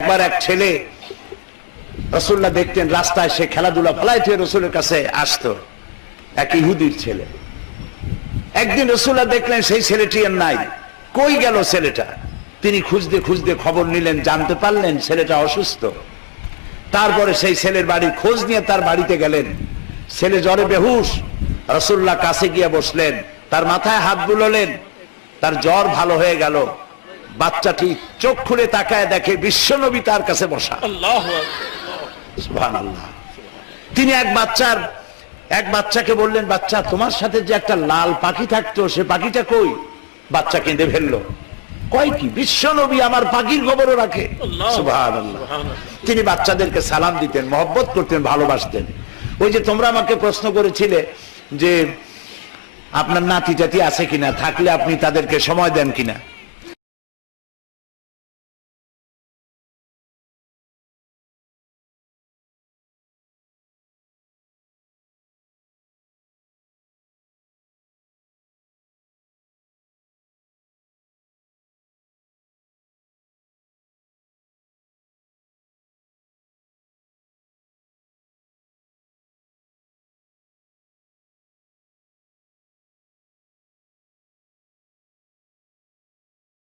একবার এক ছেলে রাসূলুল্লাহ দেখতেন রাস্তায় সে খেলাধুলা ফলাইতে রাসূলের কাছে আসতো, এক ইহুদির ছেলে। একদিন রাসূলুল্লাহ দেখলেন সেই ছেলেটি আর নাই, কই গেল ছেলেটা? তিনি খুঁজতে খুঁজতে খবর নিলেন, জানতে পারলেন ছেলেটা অসুস্থ। তারপরে সেই ছেলের বাড়ির খোঁজ নিয়ে তার বাড়িতে গেলেন। ছেলে জ্বরে বেহুশ। রাসূলুল্লাহ কাছে গিয়ে বসলেন, তার মাথায় হাত বুলালেন, তার জ্বর ভালো হয়ে গেল। বাচ্চাটি চোখ খুলে তাকায় দেখে বিশ্বনবী তার কাছে বসা। সুবহানাল্লাহ। তিনি এক বাচ্চাকে বললেন, বাচ্চা তোমার সাথে যে একটা লাল পাখি থাকতো সে পাখিটা কই? বাচ্চা কেঁদে ফেললো। কয় কি? বিশ্বনবী আমার পাখির খবরও রাখে। সুবহানাল্লাহ। তিনি বাচ্চাদেরকে সালাম দিতেন, মহব্বত করতেন, ভালোবাসতেন। ওই যে তোমরা আমাকে প্রশ্ন করেছিলে যে আপনার নাতি জাতি আছে কিনা, থাকলে আপনি তাদেরকে সময় দেন কিনা।